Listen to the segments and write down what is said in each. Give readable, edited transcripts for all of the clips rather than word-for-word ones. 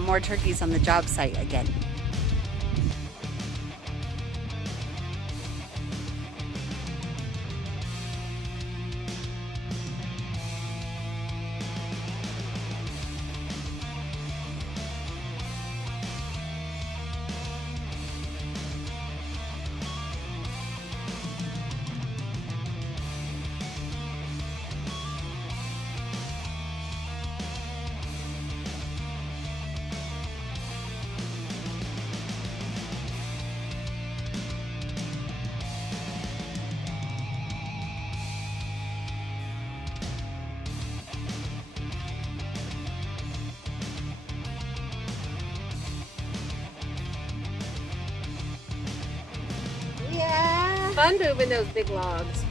More turkeys on the job site again. Yeah. Fun moving those big logs.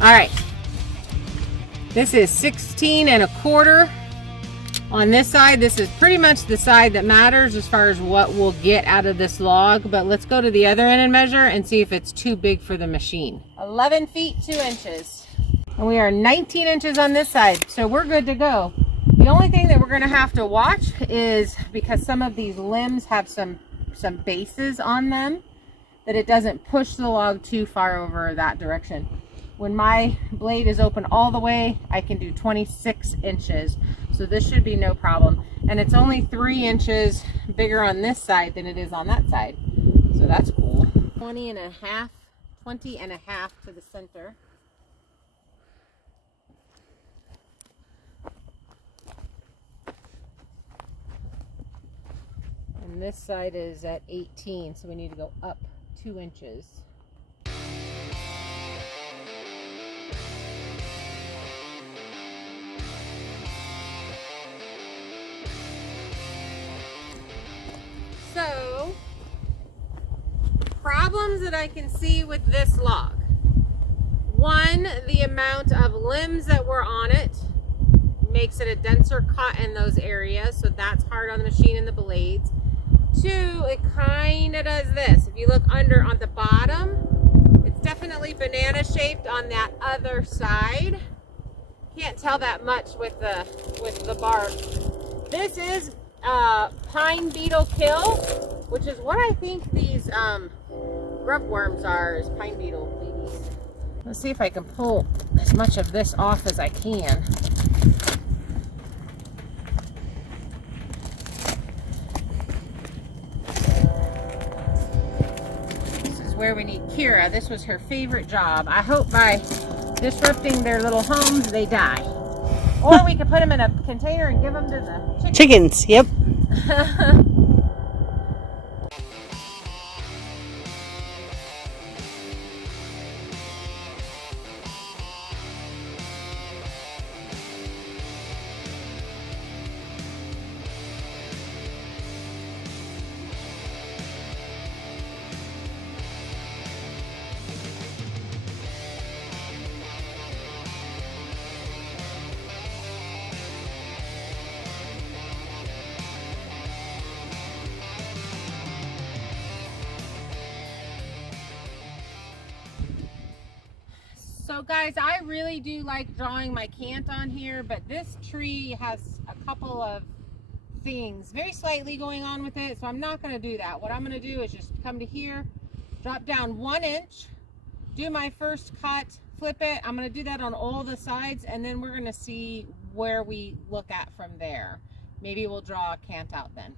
All right. This is 16 1/4 on this side. This is pretty much the side that matters as far as what we'll get out of this log, but let's go to the other end and measure and see if it's too big for the machine. 11 feet 2 inches. And we are 19 inches on this side, so we're good to go. The only thing that we're going to have to watch is, because some of these limbs have some bases on them, that it doesn't push the log too far over that direction. When my blade is open all the way, I can do 26 inches. So this should be no problem. And it's only 3 inches bigger on this side than it is on that side. So that's cool. 20 and a half to the center. And this side is at 18, so we need to go up 2 inches. So, problems that I can see with this log. One, the amount of limbs that were on it makes it a denser cut in those areas, so that's hard on the machine and the blades. Two, it kind of does this. If you look under on the bottom, it's definitely banana shaped on that other side. Can't tell that much with the bark. This is pine beetle kill, which is what I think these grub worms are, is pine beetle babies. Let's see if I can pull as much of this off as I can. This is where we need Kira. This was her favorite job. I hope by disrupting their little homes, they die. Or we could put them in a container and give them to the chickens. Chickens, yep. So guys, I really do like drawing my cant on here, but this tree has a couple of things very slightly going on with it, so I'm not going to do that. What I'm going to do is just come to here, drop down 1 inch, do my first cut, flip it. I'm going to do that on all the sides, and then we're going to see where we look at from there. Maybe we'll draw a cant out then.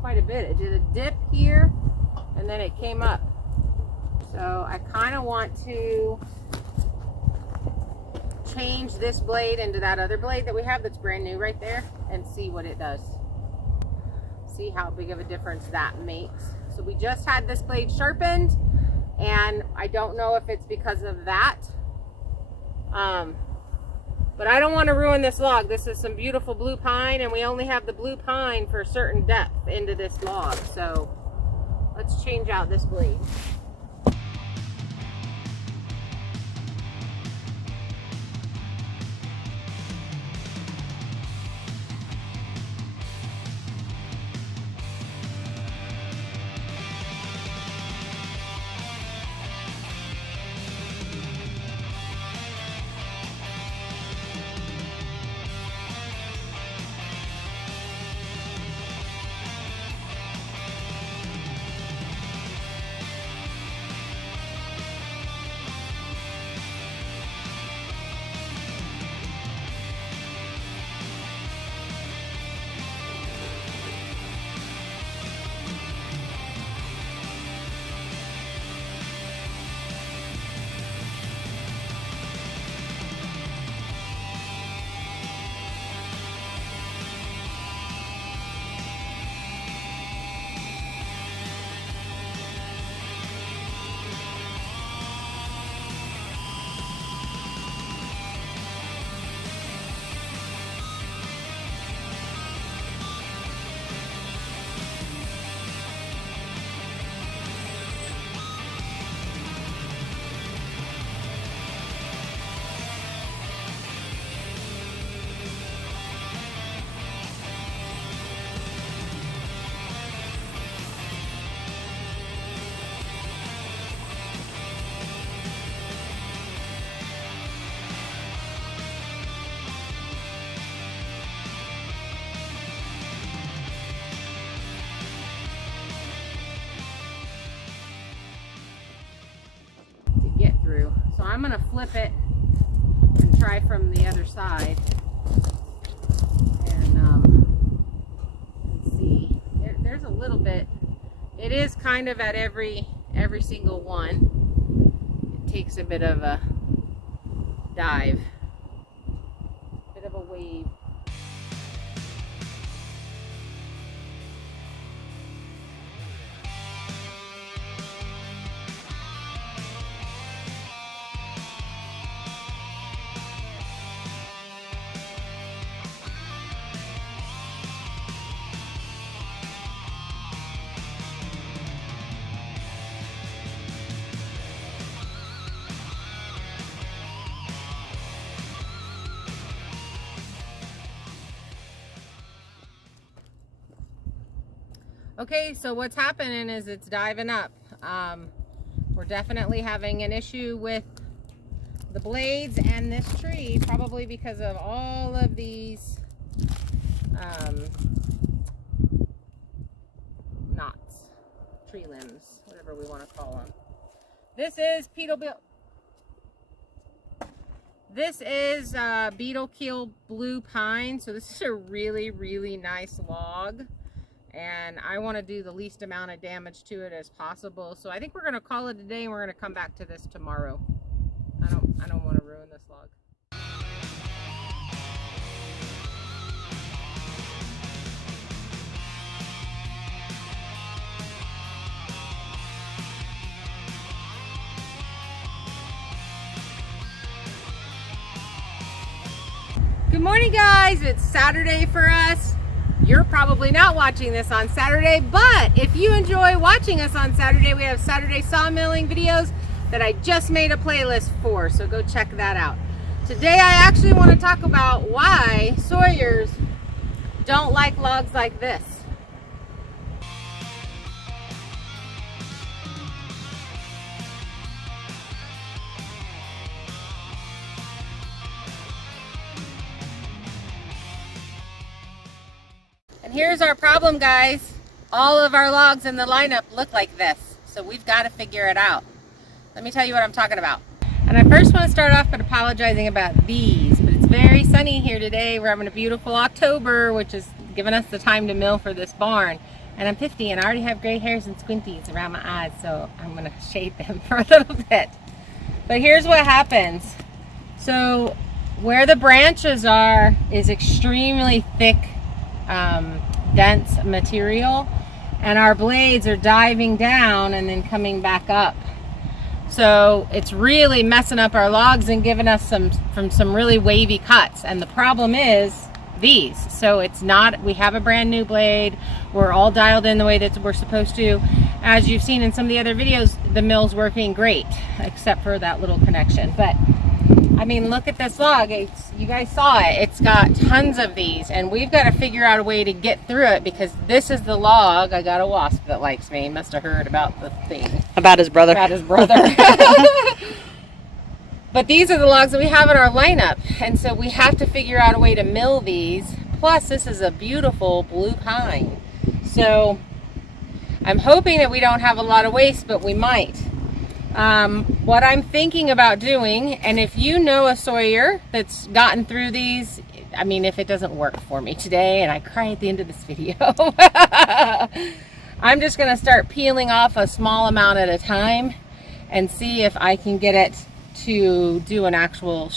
Quite a bit. It did a dip here and then it came up. So I kind of want to change this blade into that other blade that we have that's brand new right there and see what it does. See how big of a difference that makes. So we just had this blade sharpened, and I don't know if it's because of that But I don't want to ruin this log. This is some beautiful blue pine, and we only have the blue pine for a certain depth into this log. So let's change out this blade. So I'm going to flip it and try from the other side. And let's see. There's a little bit. It is kind of at every single one. It takes a bit of a dive, bit of a wave. Okay, so what's happening is it's diving up. We're definitely having an issue with the blades and this tree, probably because of all of these knots, tree limbs, whatever we want to call them. This is beetle keel blue pine, so this is a really, really nice log. And I want to do the least amount of damage to it as possible. So I think we're going to call it a day, and we're going to come back to this tomorrow. I don't want to ruin this log. Good morning, guys. It's Saturday for us. You're probably not watching this on Saturday, but if you enjoy watching us on Saturday, we have Saturday sawmilling videos that I just made a playlist for, so go check that out. Today I actually want to talk about why sawyers don't like logs like this. And here's our problem, guys. All of our logs in the lineup look like this, so we've got to figure it out. Let me tell you what I'm talking about. And I first want to start off by apologizing about these, but it's very sunny here today. We're having a beautiful October, which is giving us the time to mill for this barn. And I'm 50 and I already have gray hairs and squinties around my eyes, so I'm going to shade them for a little bit. But here's what happens. So where the branches are is extremely thick, dense material, and our blades are diving down and then coming back up. So it's really messing up our logs and giving us some really wavy cuts. And the problem is these. So it's not, we have a brand new blade. We're all dialed in the way that we're supposed to. As you've seen in some of the other videos, the mill's working great, except for that little connection. But I mean, look at this log. You guys saw it. It's got tons of these, and we've got to figure out a way to get through it, because this is the log. I got a wasp that likes me. He must have heard about the thing. About his brother. About his brother. But these are the logs that we have in our lineup, and so we have to figure out a way to mill these. Plus, this is a beautiful blue pine. So I'm hoping that we don't have a lot of waste, but we might. What I'm thinking about doing, and if you know a sawyer that's gotten through these, I mean, if it doesn't work for me today and I cry at the end of this video, I'm just going to start peeling off a small amount at a time and see if I can get it to do an actual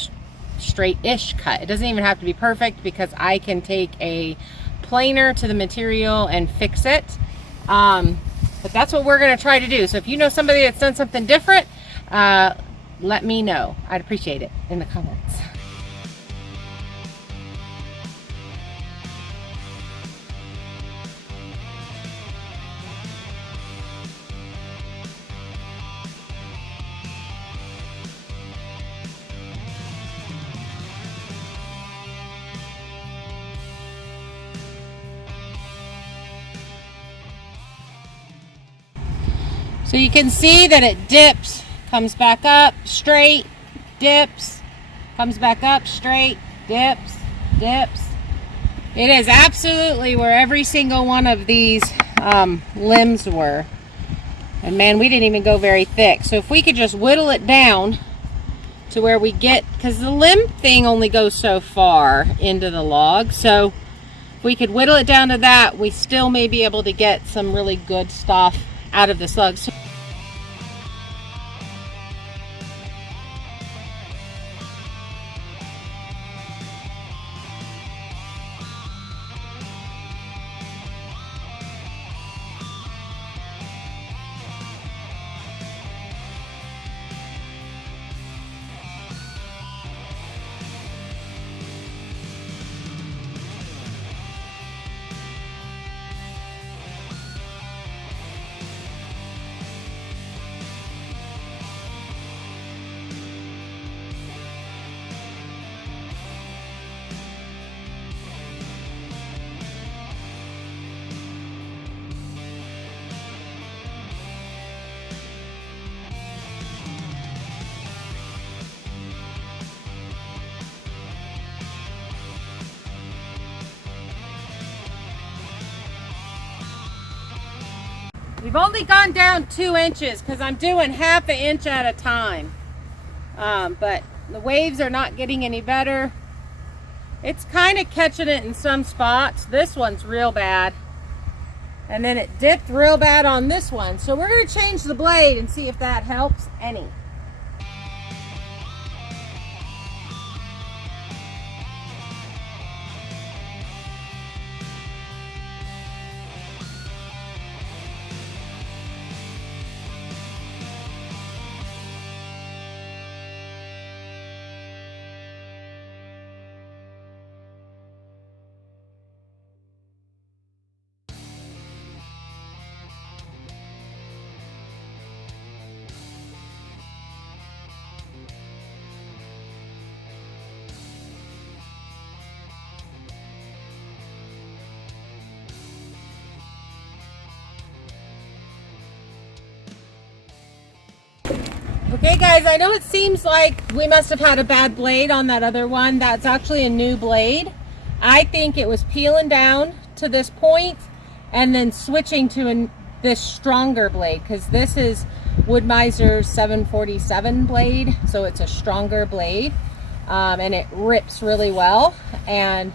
straight-ish cut. It doesn't even have to be perfect, because I can take a planer to the material and fix it. But that's what we're going to try to do. So if you know somebody that's done something different, let me know. I'd appreciate it in the comments. So you can see that it dips, comes back up, straight, dips, comes back up, straight, dips, dips. It is absolutely where every single one of these limbs were. And man, we didn't even go very thick. So if we could just whittle it down to where we get, because the limb thing only goes so far into the log. So if we could whittle it down to that, we still may be able to get some really good stuff out of this log. So we've only gone down 2 inches because I'm doing ½ an inch at a time. But the waves are not getting any better. It's kind of catching it in some spots. This one's real bad. And then it dipped real bad on this one. So we're going to change the blade and see if that helps any. Okay guys, I know it seems like we must have had a bad blade on that other one. That's actually a new blade. I think it was peeling down to this point and then switching to this stronger blade, because this is Wood-Miser's 747 blade, so it's a stronger blade, and it rips really well. And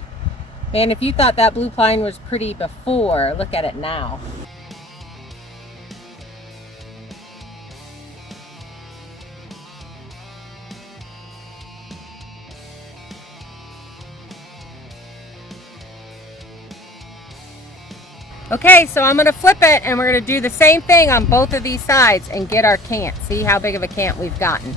man, if you thought that blue pine was pretty before, look at it now. Okay, so I'm gonna flip it and we're gonna do the same thing on both of these sides and get our cant. See how big of a cant we've gotten.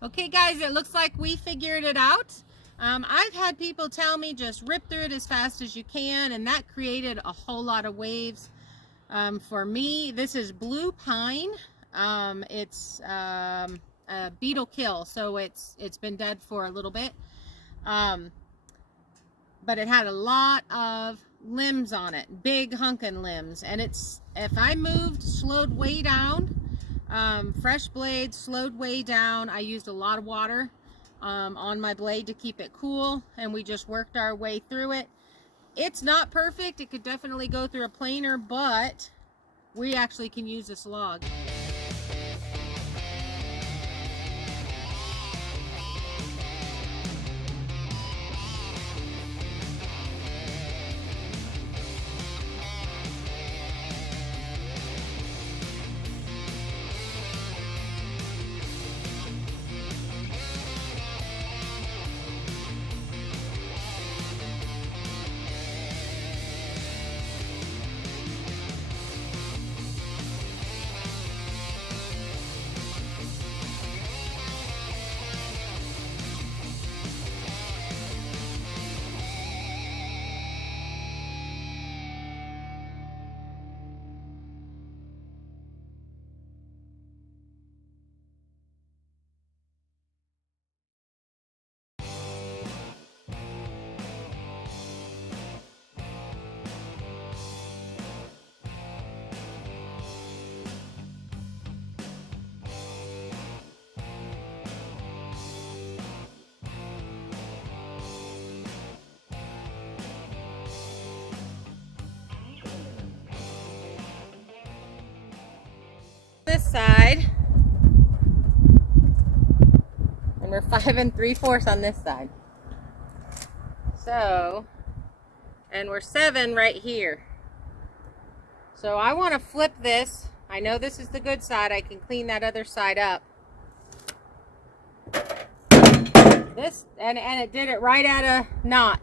Okay guys, it looks like we figured it out. I've had people tell me just rip through it as fast as you can, and that created a whole lot of waves. For me, this is blue pine. It's a beetle kill, so it's been dead for a little bit. But it had a lot of limbs on it, big hunkin' limbs, and if I moved, slowed way down, fresh blade, slowed way down. I used a lot of water on my blade to keep it cool, and we just worked our way through it. It's not perfect. It could definitely go through a planer, but we actually can use this log. This side, and we're 5 3/4 on this side. So, and we're 7 right here. So I want to flip this. I know this is the good side. I can clean that other side up. This, and it did it right at a knot.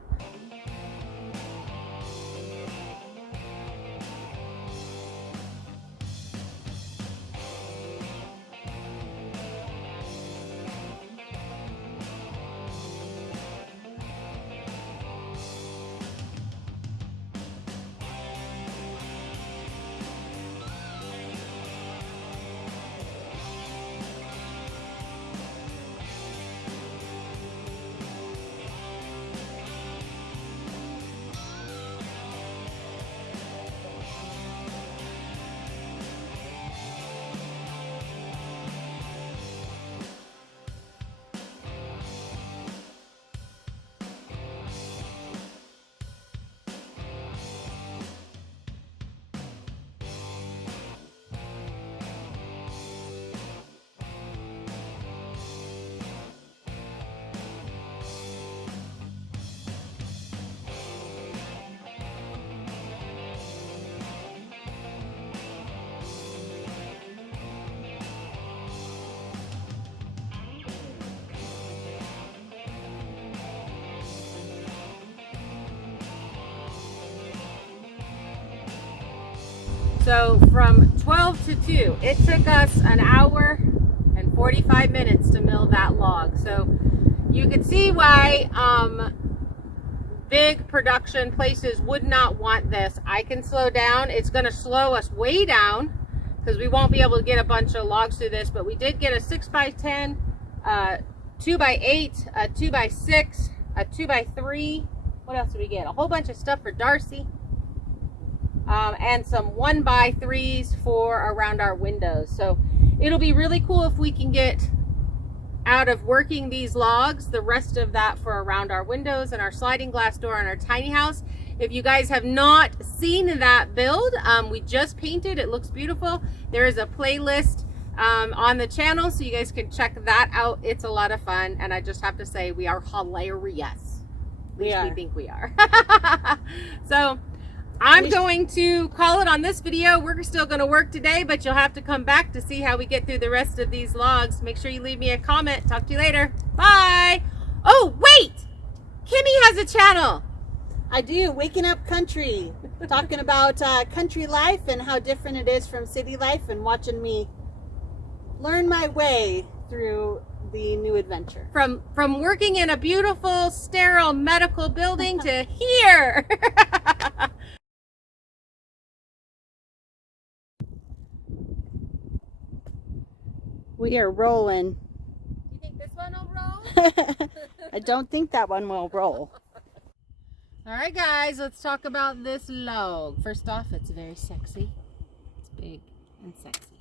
So from 12 to 2, it took us an hour and 45 minutes to mill that log. So you can see why big production places would not want this. I can slow down. It's going to slow us way down because we won't be able to get a bunch of logs through this, but we did get a 6x10, 2x8, a 2x6, a 2x3. What else did we get? A whole bunch of stuff for Darcy. And some 1x3s for around our windows. So it'll be really cool if we can get out of working these logs the rest of that for around our windows and our sliding glass door and our tiny house. If you guys have not seen that build, we just painted. It looks beautiful. There is a playlist on the channel, so you guys can check that out. It's a lot of fun, and I just have to say we are hilarious. At least we think we are. So I'm going to call it on this video. We're still going to work today, but you'll have to come back to see how we get through the rest of these logs. Make sure you leave me a comment. Talk to you later. Bye. Oh, wait. Kimmy has a channel. I do. Waking Up Country. Talking about country life and how different it is from city life, and watching me learn my way through the new adventure. From working in a beautiful, sterile medical building to here. We are rolling. Do you think this one will roll? I don't think that one will roll. All right, guys, let's talk about this log. First off, it's very sexy. It's big and sexy.